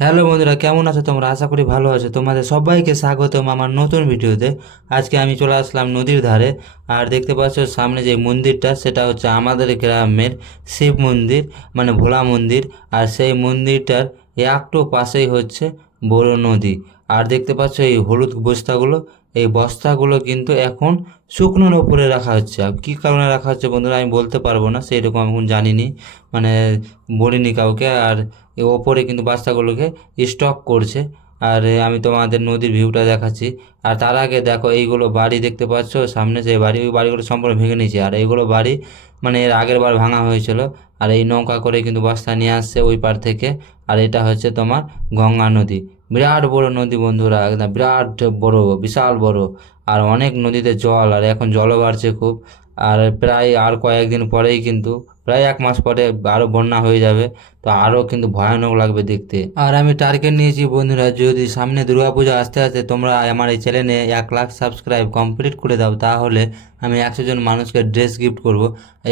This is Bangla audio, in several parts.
হ্যালো বন্ধুরা, কেমন আছো তোমরা? আশা করি ভালো আছো। তোমাদের সবাইকে স্বাগতম আমার নতুন ভিডিওতে। আজকে আমি চলে আসলাম নদীর ধারে। আর দেখতে পাচ্ছ সামনে যে মন্দিরটা, সেটা হচ্ছে আমাদের গ্রামের শিব মন্দির, মানে ভোলা মন্দির। আর সেই মন্দিরটার একটু পাশেই হচ্ছে বড় নদী। আর দেখতে পাচ্ছ এই হলুদ বস্তাগুলো, এই বস্তাগুলো কিন্তু এখন শুকনোর ওপরে রাখা হচ্ছে। আর কী কারণে রাখা হচ্ছে বন্ধুরা আমি বলতে পারবো না, সেই রকম এখন জানিনি, মানে বলিনি কাউকে। আর ওপরে কিন্তু বস্তাগুলোকে স্টক করছে। আর আমি তোমাদের নদীর ভিউটা দেখাচ্ছি। আর তার আগে দেখো, এইগুলো বাড়ি দেখতে পাচ্ছ সামনে, যে বাড়ি, ওই বাড়িগুলো সম্পূর্ণ ভেঙে নিয়েছে। আর এইগুলো বাড়ি মানে এর আগের বার ভাঙা হয়েছিল। আর এই নৌকা করে কিন্তু বস্তা নিয়ে আসছে ওই পার থেকে। আর এটা হচ্ছে তোমার গঙ্গা নদী। বিরাট বড় নদী বন্ধুরা, একদম বিরাট বড়, বিশাল বড়। আর অনেক নদীতে জল, আর এখন জলও বাড়ছে খুব। আর প্রায় আর কয়েকদিন পরেই কিন্তু, প্রায় 1 মাস পরে আরও বন্যা হয়ে যাবে। তো আরও কিন্তু ভয়ানক লাগবে দেখতে। আর আমি টার্গেট নিয়েছি বন্ধুরা, যদি সামনে দুর্গাপূজা আসতে আসতে তোমরা আমার এই চ্যানেলে 1 লাখ সাবস্ক্রাইব কমপ্লিট করে দাও, তাহলে আমি 100 জন মানুষকে ড্রেস গিফট করব।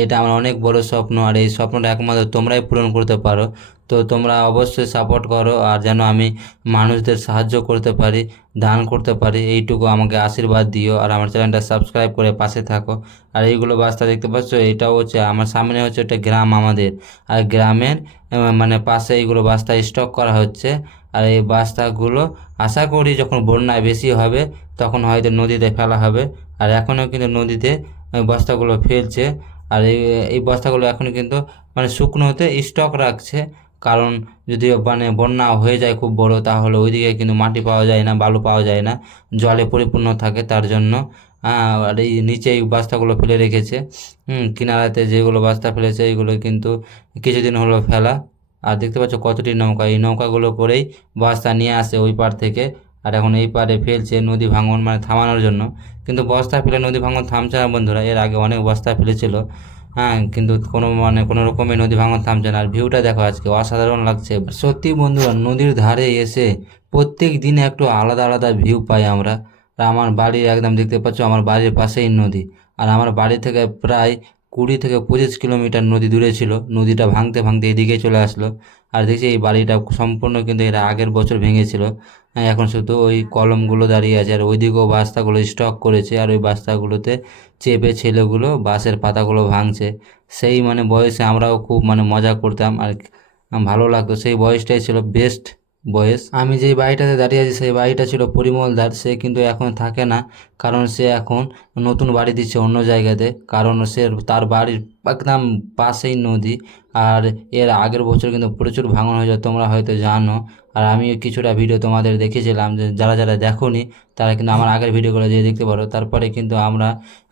এটা আমার অনেক বড় স্বপ্ন, আর এই স্বপ্নটা একমাত্র তোমরাই পূরণ করতে পারো। তো তোমরা অবশ্যই সাপোর্ট করো, আর যেন আমি মানুষদের সাহায্য করতে পারি, দান করতে পারি, এইটুকু আমাকে আশীর্বাদ দিও। আর আমার চ্যানেলটা সাবস্ক্রাইব করে পাশে থাকো। আর এইগুলো বাস্তা দেখতে পাচ্ছ, এটাও হচ্ছে আমার সামনে হচ্ছে একটা গ্রাম আমাদের। আর গ্রামের মানে পাশে এইগুলো বস্তা স্টক করা হচ্ছে। আর এই বস্তাগুলো আশা করি যখন বন্যায় বেশি হবে তখন হয়তো নদীতে ফেলা হবে। আর এখনও কিন্তু নদীতে ওই বস্তাগুলো ফেলছে। আর এই বস্তাগুলো এখনও কিন্তু মানে শুকনোতে স্টক রাখছে। কারণ যদি মানে বন্যা হয়ে যায় খুব বড়, তাহলে ওইদিকে কিন্তু মাটি পাওয়া যায় না, বালু পাওয়া যায় না, জলে পরিপূর্ণ থাকে তার জন্য। আর এই নিচে এই বস্তাগুলো ফেলে রেখেছে। কিনারাতে যেগুলো বস্তা ফেলেছে এইগুলো কিন্তু কিছুদিন হলো ফেলা। আর দেখতে পাচ্ছ কতটি নৌকা, এই নৌকাগুলো করেই বস্তা নিয়ে আসে ওই পার থেকে। আর এখন এই পারে ফেলছে নদী ভাঙন মানে থামানোর জন্য। কিন্তু বস্তা ফেলে নদী ভাঙন থামছে না বন্ধুরা, এর আগে অনেক বস্তা ফেলেছিল। কিন্তু কোনো মানে কোনো রকমের নদী ভাঙন থামছে না। আর ভিউটা দেখো আজকে অসাধারণ লাগছে সত্যি বন্ধুরা। নদীর ধারে এসে প্রত্যেক দিন একটু আলাদা আলাদা ভিউ পাই আমরা। আর আমার বাড়ির একদম দেখতে পাচ্ছ আমার বাড়ির পাশেই নদী। আর আমার বাড়ি থেকে প্রায় 20 থেকে 25 কিলোমিটার নদী দূরে ছিল। নদীটা ভাঙতে ভাঙতে এদিকে চলে আসলো। আর দেখছি এই বাড়িটা সম্পূর্ণ কিন্তু এর আগের বছর ভেঙেছিল। এখন শুধু ওই কলমগুলো দাঁড়িয়ে আছে। আর ওইদিকেও বাস্তাগুলো স্টক করেছে। আর ওই বাস্তাগুলোতে চেপে ছেলেগুলো বাঁশের পাতাগুলো ভাঙছে। সেই মানে বয়সে আমরাও খুব মানে মজা করতাম, আর ভালো লাগতো। সেই বয়সটাই ছিল বেস্ট বয়স। আমি যেই বাড়িটাতে দাঁড়িয়ে আছি সেই বাড়িটা ছিল পরিমলদার, সে কিন্তু এখন থাকে না। কারণ সে এখন নতুন বাড়ি দিচ্ছে অন্য জায়গাতে। কারণ সে, তার বাড়ির একদম পাশেই নদী। আর এর আগের বছর কিন্তু প্রচুর ভাঙন হয়েছে, তোমরা হয়তো জানো। আর আমি কিছুটা ভিডিও তোমাদের দেখেছিলাম, যে যারা যারা দেখোনি তারা কিন্তু আমার আগের ভিডিওগুলো যেয়ে দেখতে পারো। তারপরে কিন্তু আমরা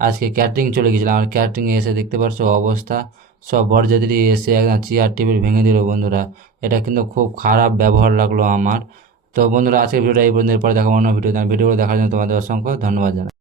আজকে ক্যাটারিং চলে গেছিলাম। আর ক্যাটারিংয়ে এসে দেখতে পারছো অবস্থা, সব বরযাত্রী এসে একদম চেয়ার টেবিল ভেঙে দিল বন্ধুরা। এটা কিন্তু খুব খারাপ ব্যবহার লাগলো আমার। তো বন্ধুরা, আজকের ভিডিওটা এই পর্যন্ত। এরপরে দেখাবো অন্য ভিডিও। ভিডিওগুলো দেখার জন্য তোমাদের অসংখ্য ধন্যবাদ জানাই।